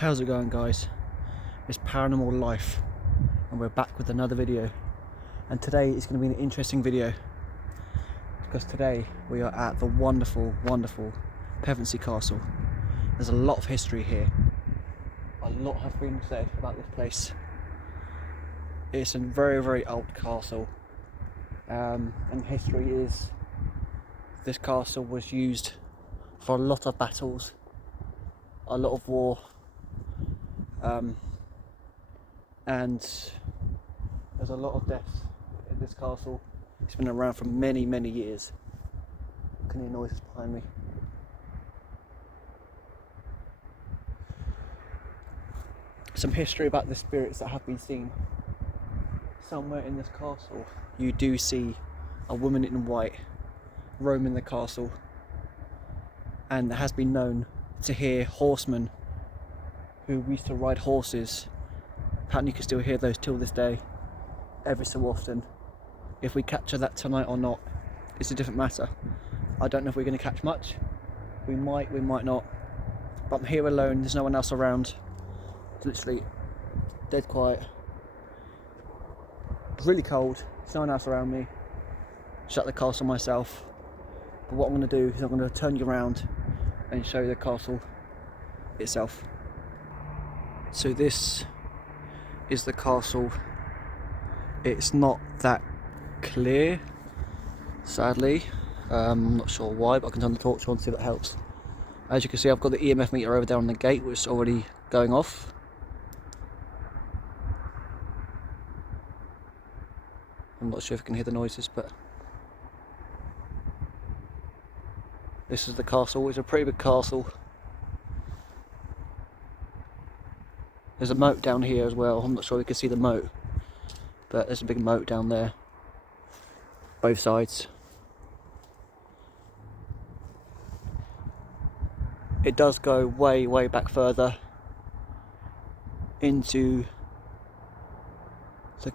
How's it going, guys? It's Paranormal Life and we're back with another video, and today is going to be an interesting video because today we are at the wonderful Pevensy Castle. There's a lot of history here. A lot has been said about this place. It's a very old castle, and history is this castle was used for a lot of battles, a lot of war, and there's a lot of deaths in this castle. It's been around for many years. I can hear noises behind me. Some history about the spirits that have been seen. Somewhere in this castle you do see a woman in white roaming the castle, and it has been known to hear horsemen who used to ride horses. Apparently you can still hear those till this day, every so often. If we capture that tonight or not, it's a different matter. I don't know if we're going to catch much. We might not. But I'm here alone, there's no one else around. It's literally dead quiet. It's really cold, there's no one else around me. Shut the castle myself. But what I'm going to do is I'm going to turn you around and show you the castle itself. So this is the castle. It's not that clear, sadly. I'm not sure why, but I can turn the torch on to see if that helps. As you can see, I've got the EMF meter over there on the gate, which is already going off. I'm not sure if you can hear the noises, but this is the castle. It's a pretty big castle. There's a moat down here as well. I'm not sure if you can see the moat, but there's a big moat down there, both sides. It does go way back further into the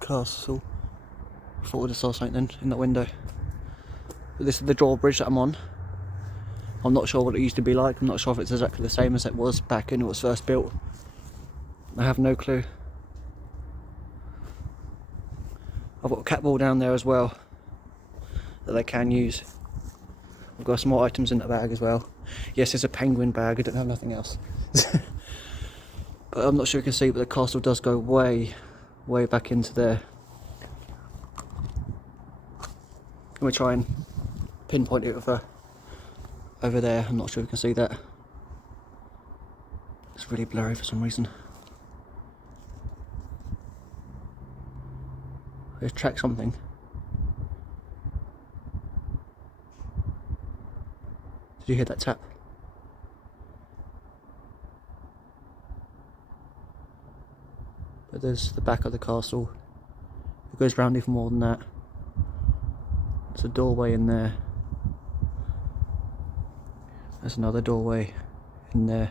castle. I thought I just saw something then in that window. But this is the drawbridge that I'm on. I'm not sure what it used to be like. I'm not sure if it's exactly the same as it was back when it was first built. I have no clue. I've got a cat ball down there as well that they can use. I've got some more items in that bag as well. Yes, it's a penguin bag, I don't have nothing else. But I'm not sure you can see, but the castle does go way back into there. I'm going to try and pinpoint it with over there. I'm not sure if you can see that. It's really blurry for some reason. Let's track something. Did you hear that tap? But there's the back of the castle. It goes round even more than that. There's a doorway in there. There's another doorway in there.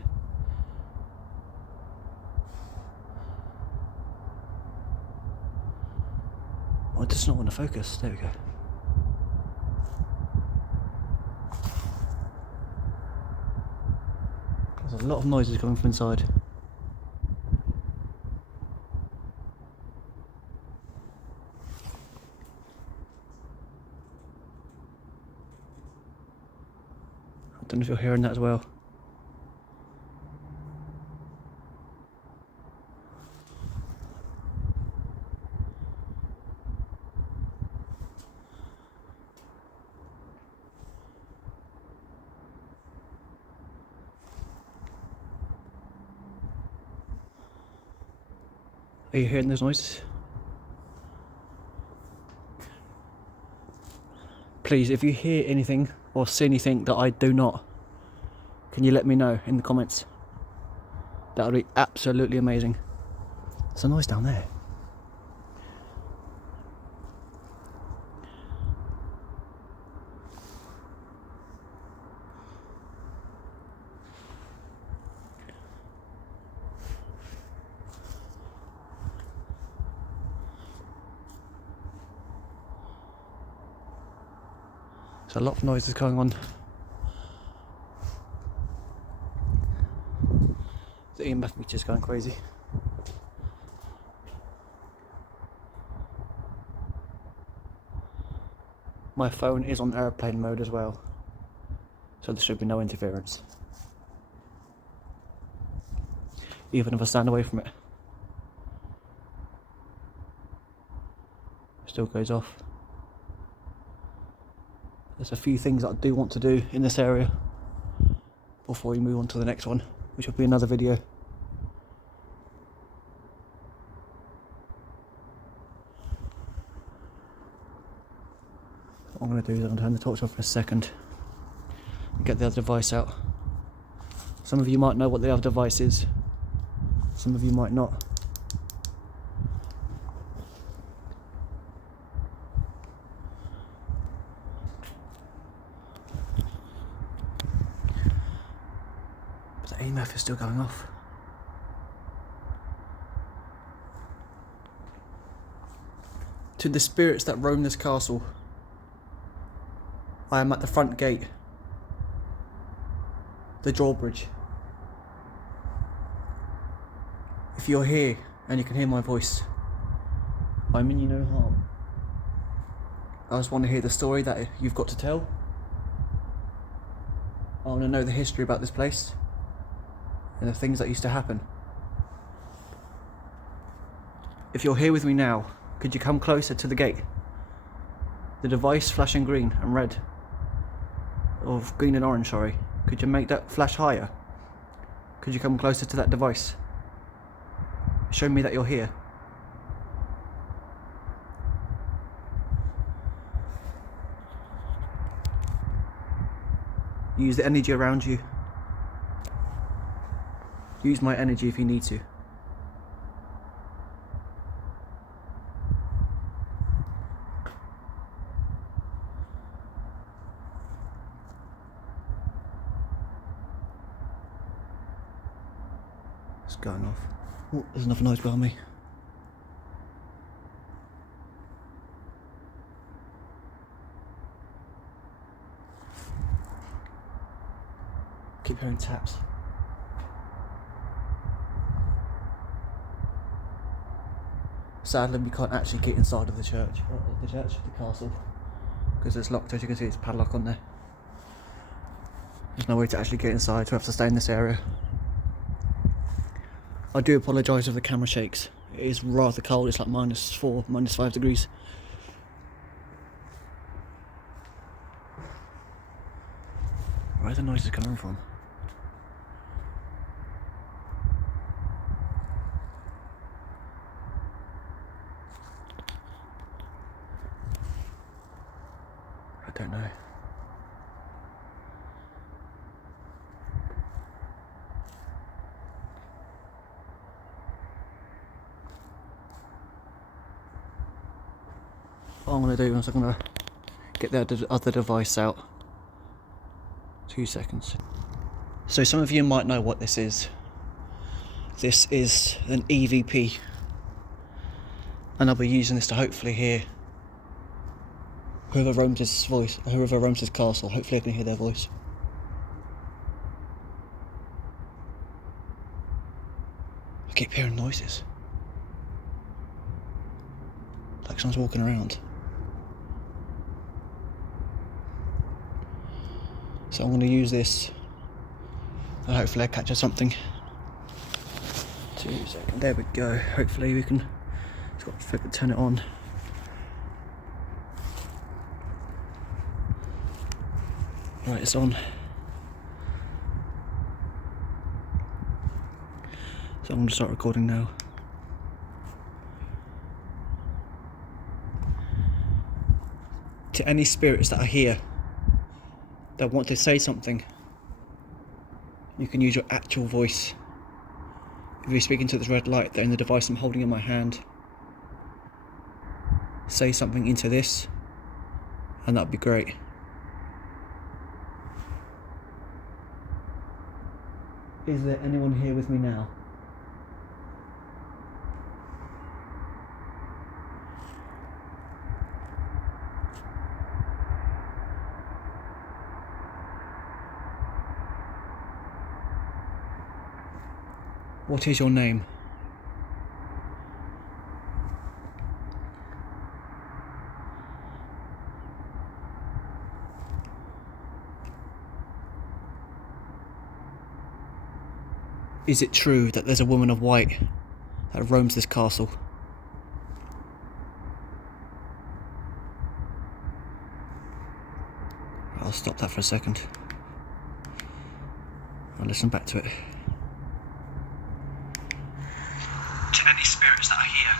Oh, it does not want to focus. There we go. There's a lot of noises coming from inside. I don't know if you're hearing that as well. Are you hearing those noises? Please, if you hear anything or see anything that I do not, can you let me know in the comments? That would be absolutely amazing. There's a noise down there. There's a lot of noises going on. The EMF meter's going crazy. My phone is on airplane mode as well, so there should be no interference. Even if I stand away from it, it still goes off. There's a few things that I do want to do in this area before we move on to the next one, which will be another video. What I'm going to do is I'm going to turn the torch off for a second and get the other device out. Some of you might know what the other device is, some of you might not. But the EMF is still going off. To the spirits that roam this castle, I am at the front gate, the drawbridge. If you're here and you can hear my voice, I mean you no harm. I just want to hear the story that you've got to tell. I want to know the history about this place and the things that used to happen. If you're here with me now, could you come closer to the gate? The device flashing green and red, or green and orange, sorry. Could you make that flash higher? Could you come closer to that device? Show me that you're here. Use the energy around you. Use my energy if you need to. It's going off. Oh, there's another noise behind me. Keep hearing taps. Sadly, we can't actually get inside of the the castle, because it's locked. As you can see, it's padlock on there. There's no way to actually get inside, so we have to stay in this area. I do apologise if the camera shakes. It is rather cold, it's like -4, -5 degrees. Where are the noises coming from? I don't know. What I'm going to do is I'm going to get the other device out. 2 seconds. So some of you might know what this is. This is an EVP, and I'll be using this to hopefully hear whoever roams this castle. Hopefully I can hear their voice. I keep hearing noises, like someone's walking around. So I'm going to use this and hopefully I catch something. 2 seconds. There we go. Hopefully we can. It's got to turn it on. Right, it's on. So I'm going to start recording now. To any spirits that are here that want to say something, you can use your actual voice. If you're speaking to this red light there in the device I'm holding in my hand, say something into this and that'd be great. Is there anyone here with me now? What is your name? Is it true that there's a woman of white that roams this castle? I'll stop that for a second. I'll listen back to it. To any spirits that are here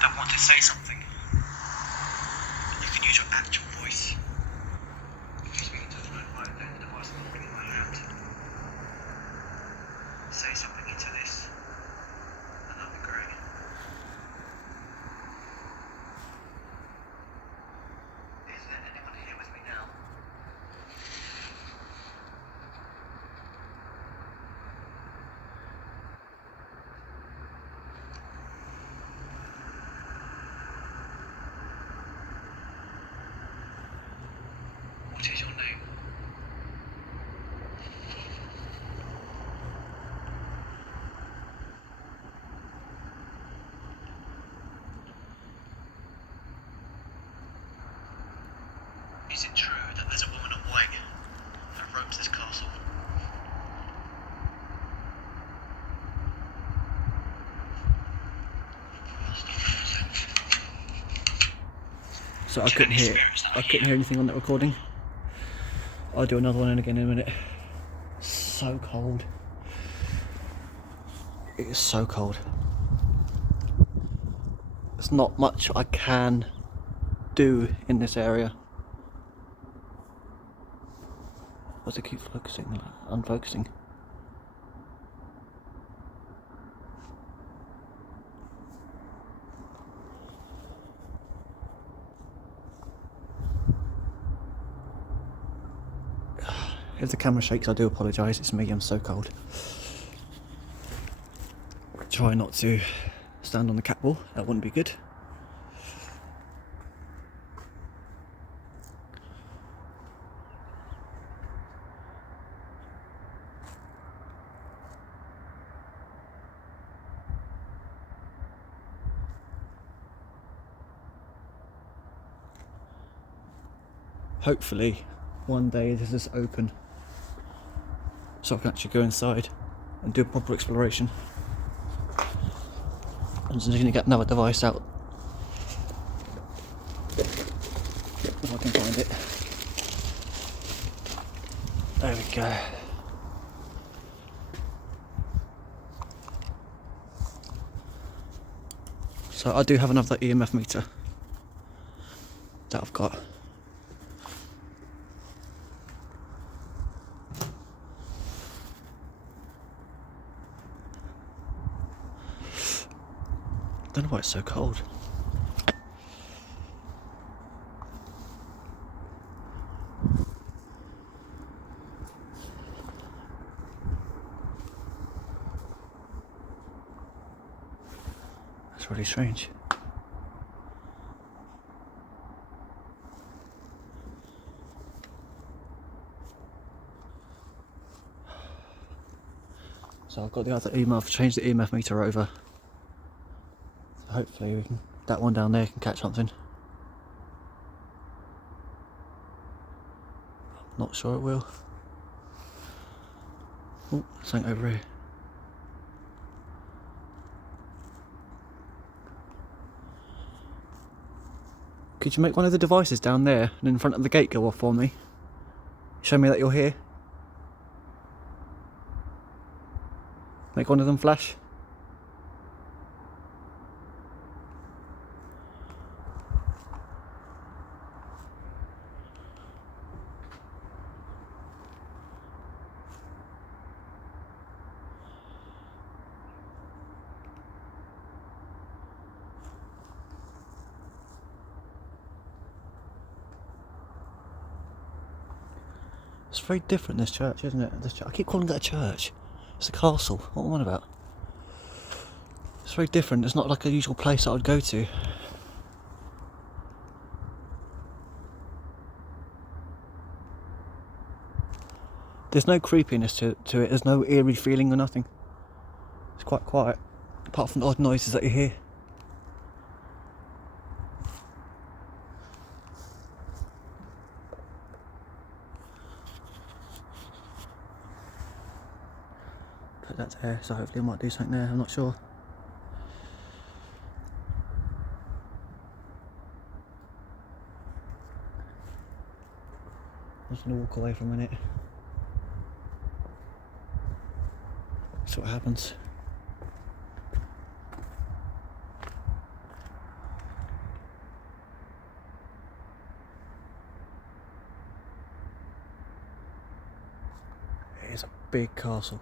that want to say something, you can use your actual voice. If you're speaking to the phone right there, the device I'm holding in my hand, say something into this, and that'll be great. Is there anyone here with me now? What is your name? Is it true that there's a woman in white that roams this castle? So I couldn't hear anything on that recording. I'll do another one again in a minute. So cold. It is so cold. There's not much I can do in this area. Why does it keep focusing, unfocusing? If the camera shakes, I do apologise. It's me, I'm so cold. Try not to stand on the cat wall, that wouldn't be good. Hopefully, one day this is open, so I can actually go inside and do a proper exploration. I'm just going to get another device out, if I can find it. There we go. So I do have another EMF meter that I've got. I don't know why it's so cold. That's really strange. So I've got the other email, I've changed the EMF meter over. So hopefully we can, that one down there can catch something. Not sure it will. Oh, something over here. Could you make one of the devices down there and in front of the gate go off for me? Show me that you're here. Make one of them flash. It's very different, this church, isn't it? I keep calling it a church. It's a castle. What am I on about? It's very different. It's not like a usual place I would go to. There's no creepiness to it. There's no eerie feeling or nothing. quite quiet, apart from the odd noises that you hear. Put that there, so hopefully I might do something there, I'm not sure. I'm just going to walk away for a minute. See what happens. It is a big castle.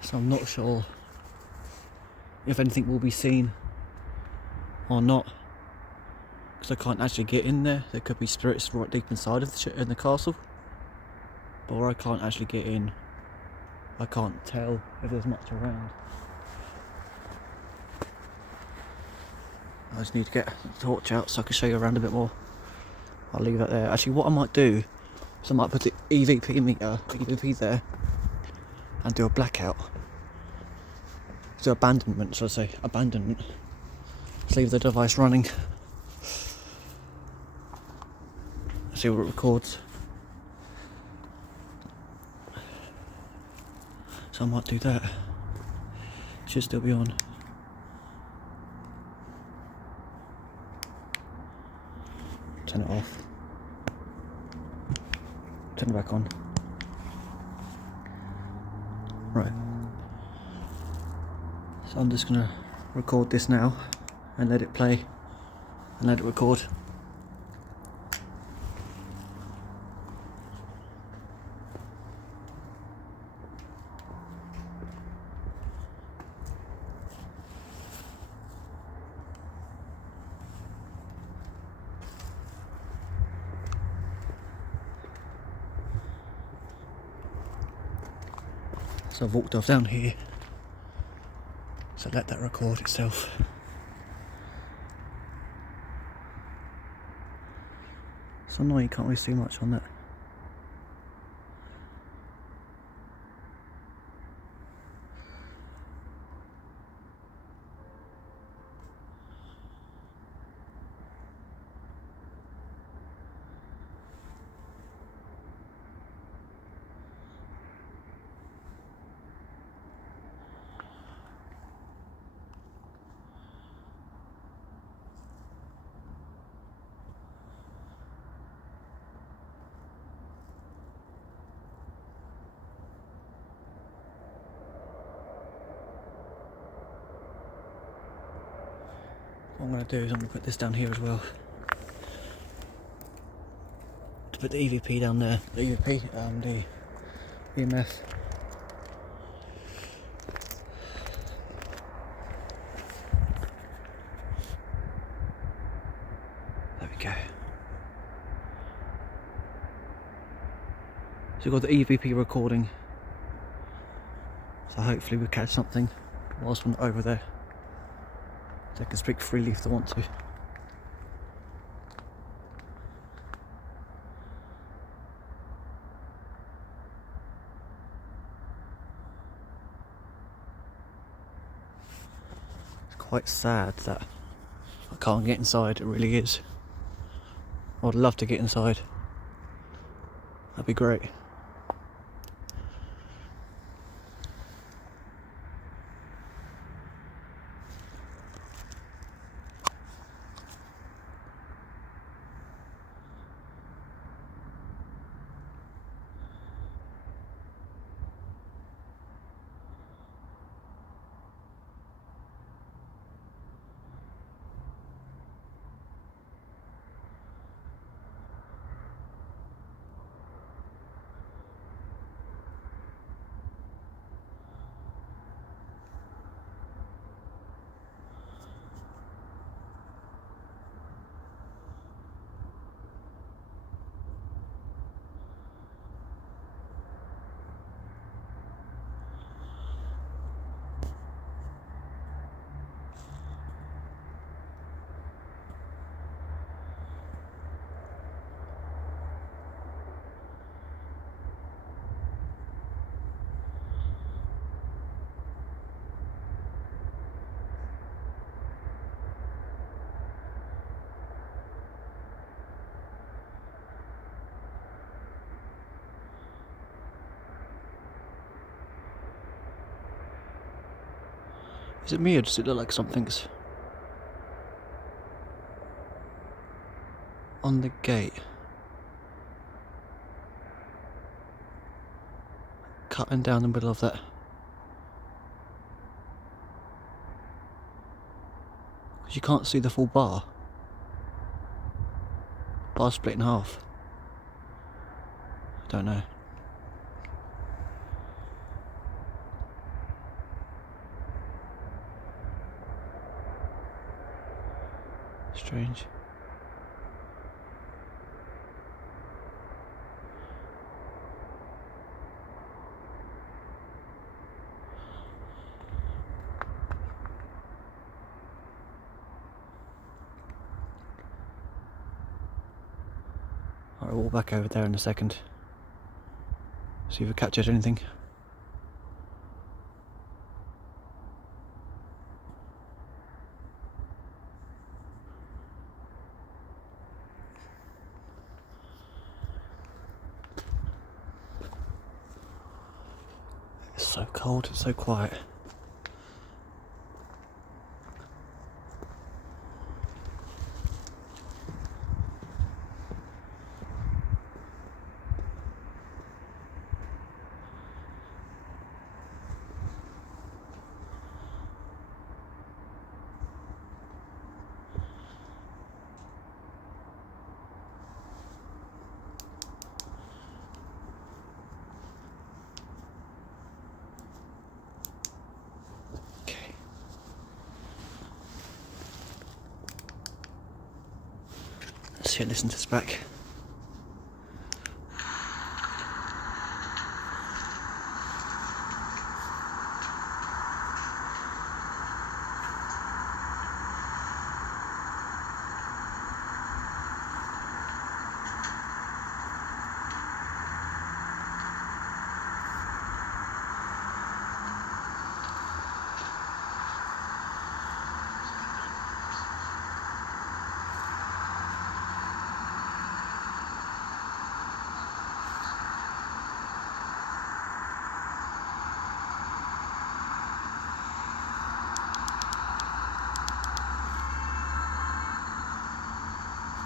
So I'm not sure if anything will be seen or not, because I can't actually get in there. There could be spirits right deep inside of in the castle, but where I can't actually get in, I can't tell if there's much around. I just need to get the torch out so I can show you around a bit more. I'll leave that there. Actually, what I might do is I might put the EVP there and do a blackout. Do abandonment, should I say? Abandonment. Just leave the device running. See what it records. So I might do that. Should still be on. Turn it off. Turn it back on. Right. So I'm just gonna record this now and let it play and let it record. So I've walked off down here, so let that record itself. So annoying, you can't really see much on that. What I'm going to do is I'm going to put this down here as well. To put the EVP down there, the EVP, the EMF. There we go. So we've got the EVP recording. So hopefully we'll catch something whilst we're over there. They can speak freely if they want to. It's quite sad that I can't get inside, it really is. I'd love to get inside. That'd be great. Is it me or does it look like something's on the gate? Cutting down the middle of that. Because you can't see the full bar. Bar's split in half. I don't know. Strange. Alright, we'll walk back over there in a second. See if we captured anything. It's so cold, it's so quiet. Let's see it listen to us back.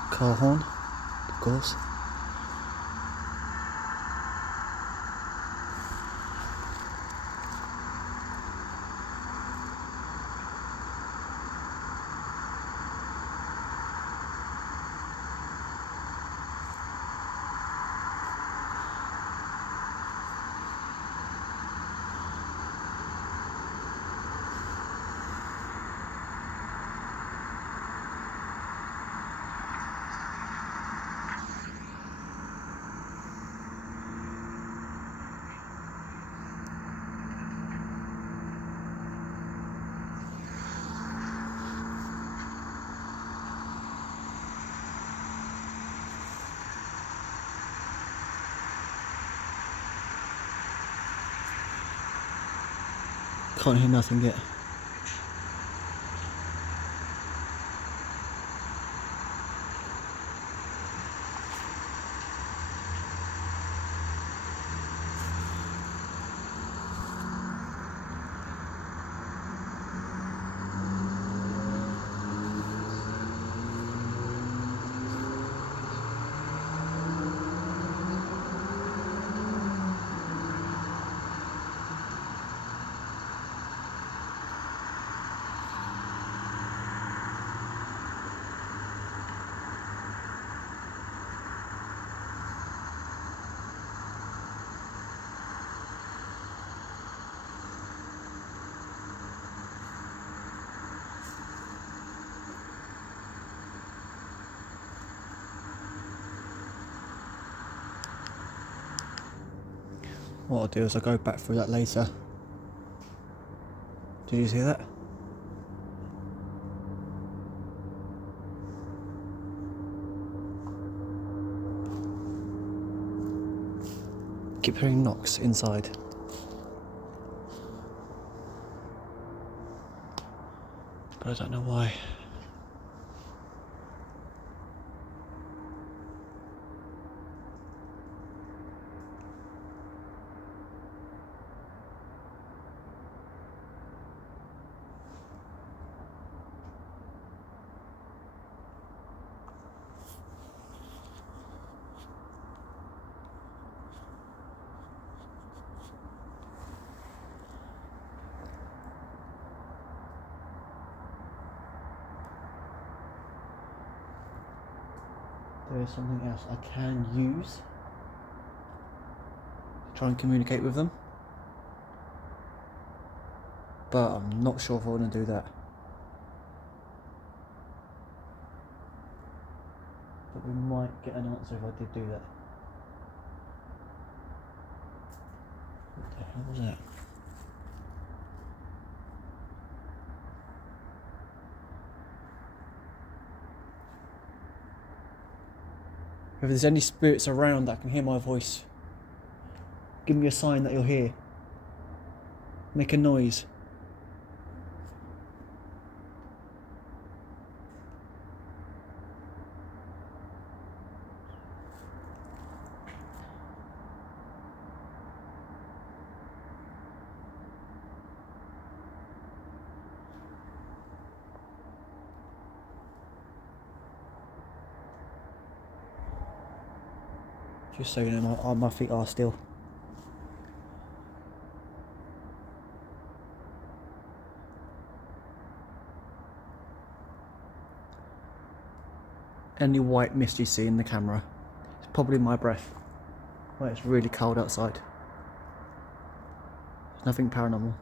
Car horn, of course. Can't hear nothing yet. What I'll do is I'll go back through that later. Did you see that? Keep hearing knocks inside. But I don't know why. there's something else I can use to try and communicate with them, but I'm not sure if I want to do that. But we might get an answer if I did do that. What the hell was that? If there's any spirits around that can hear my voice, give me a sign that you're here. Make a noise. Just so you know, my feet are still. Any white mist you see in the camera, it's probably my breath. Well, it's really cold outside. There's nothing paranormal.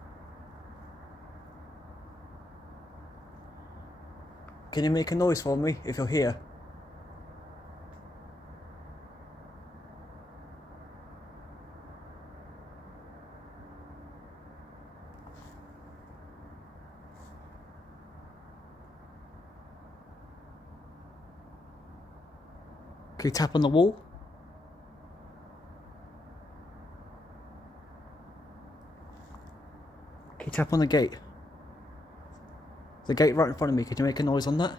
Can you make a noise for me if you're here? Can you tap on the wall? Can you tap on the gate? The gate right in front of me, could you make a noise on that?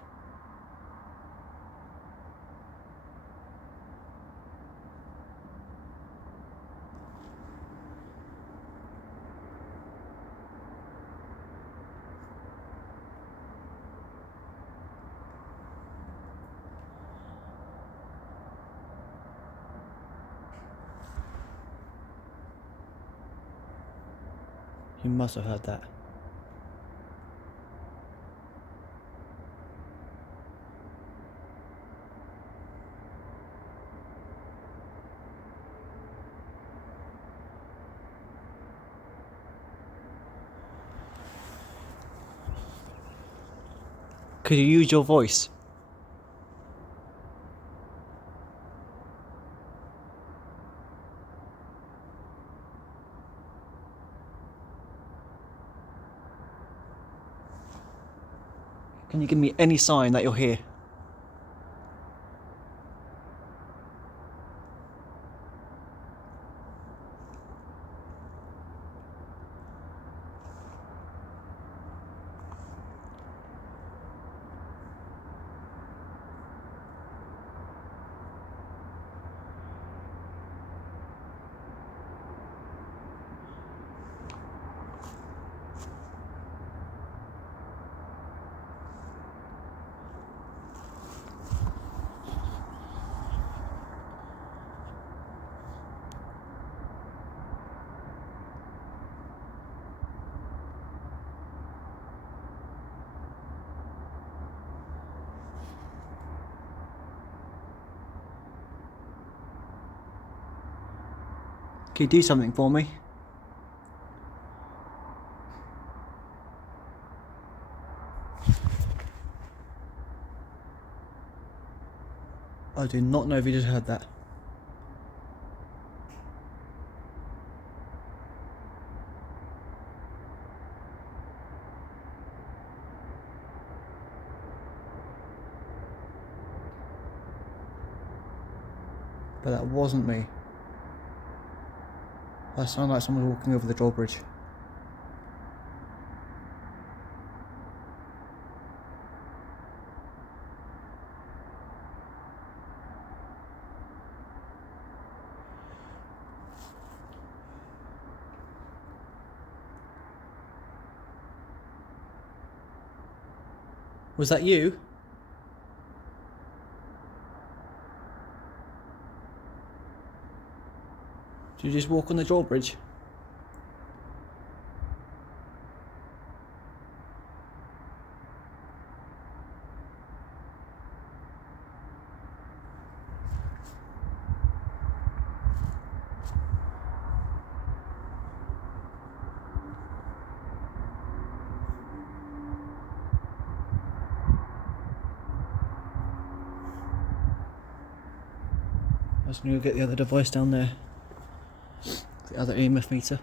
You must have heard that. Could you use your voice? Can you give me any sign that you're here? Can you do something for me? I do not know if you just heard that. But that wasn't me. That sounded like someone walking over the drawbridge. Was that you? Did you just walk on the drawbridge? just going to get the other device down there, the other EMF meter.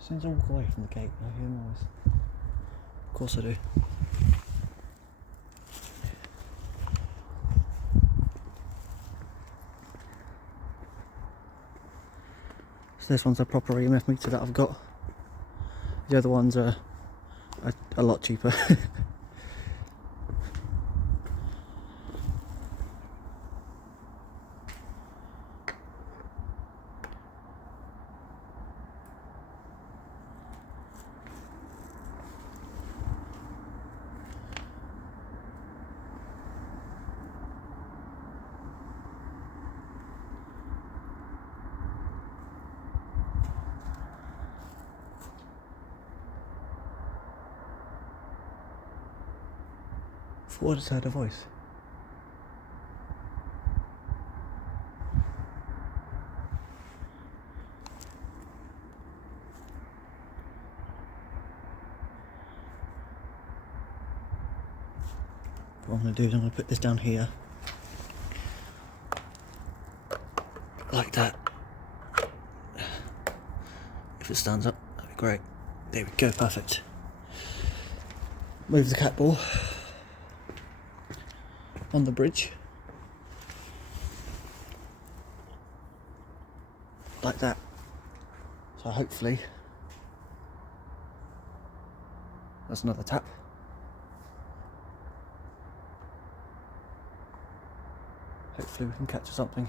As soon as I walk away from the gate, I hear noise. Of course I do. So this one's a proper EMF meter that I've got. The other ones are a lot cheaper. I thought I just heard a voice. What I'm going to do is I'm going to put this down here. Like that. If it stands up, that'd be great. There we go, perfect. Move the cat ball on the bridge. Like that. So hopefully that's another tap. Hopefully we can catch something.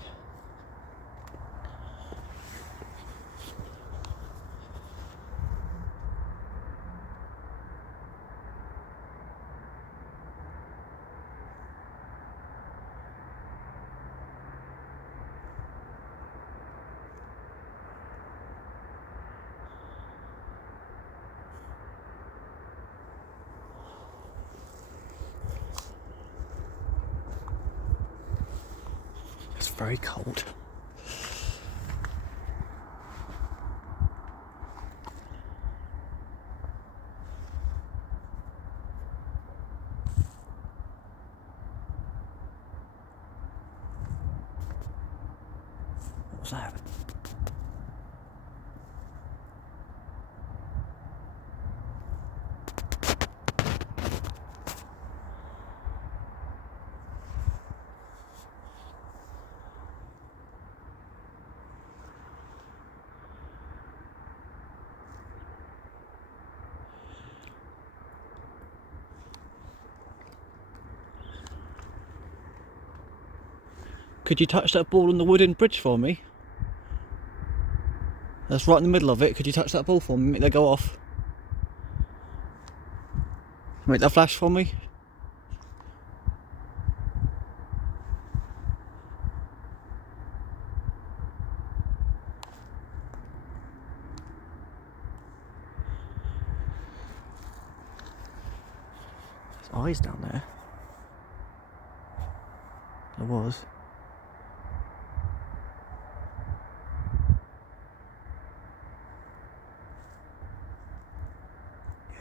It's very cold. What was that? Could you touch that ball on the wooden bridge for me? That's right in the middle of it. Could you touch that ball for me? Make that go off. Make that flash for me. There's eyes down there. There was.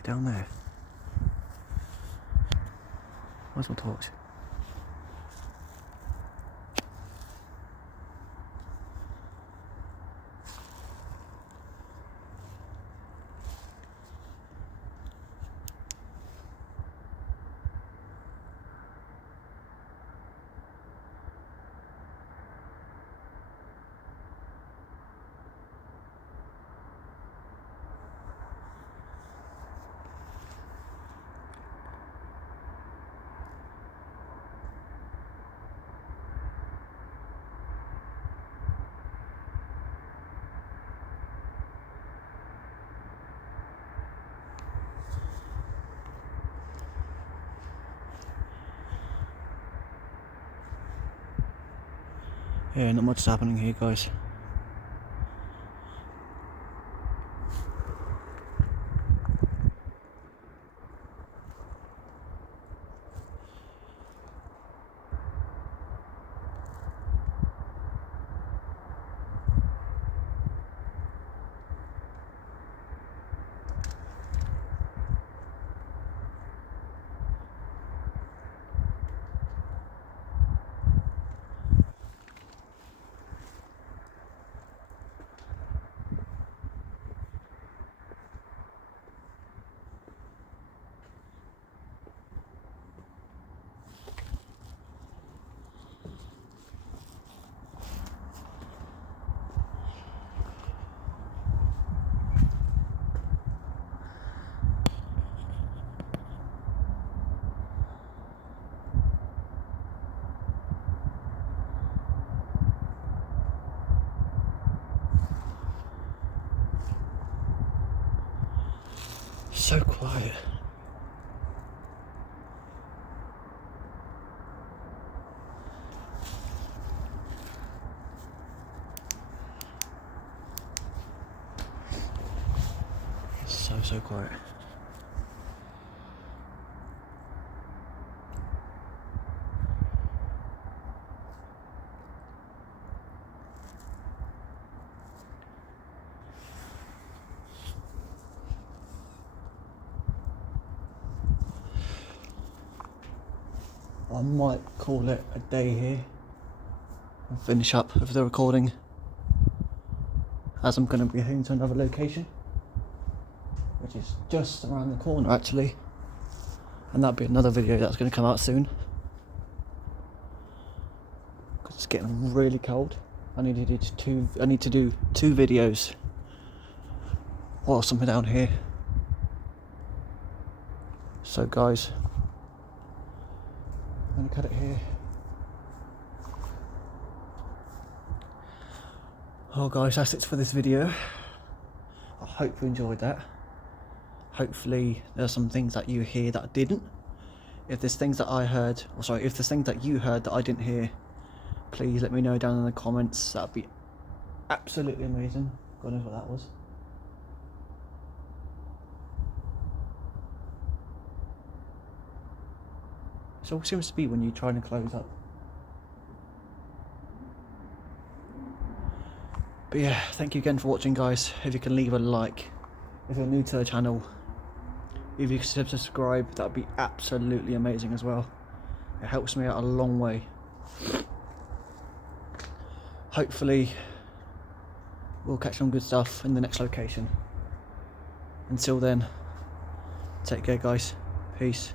Down there. Might as well torch. Yeah, not much is happening here, guys. so quiet. So quiet. I might call it a day here and finish up with the recording, as I'm going to be heading to another location, which is just around the corner actually, and that'll be another video that's going to come out soon, because it's getting really cold. I need to do two videos whilst I'm down here. So guys, I'm going to cut it here. Oh guys, that's it for this video. I hope you enjoyed that. Hopefully there's some things that you hear that I didn't. If there's things that I heard, or sorry, if there's things that you heard that I didn't hear, please let me know down in the comments. That'd be absolutely amazing. God knows what that was. It all seems to be when you're trying to close up. But yeah, thank you again for watching guys. If you can leave a like, if you're new to the channel, if you could subscribe, that would be absolutely amazing as well. It helps me out a long way. Hopefully we'll catch some good stuff in the next location. Until then, take care guys. Peace.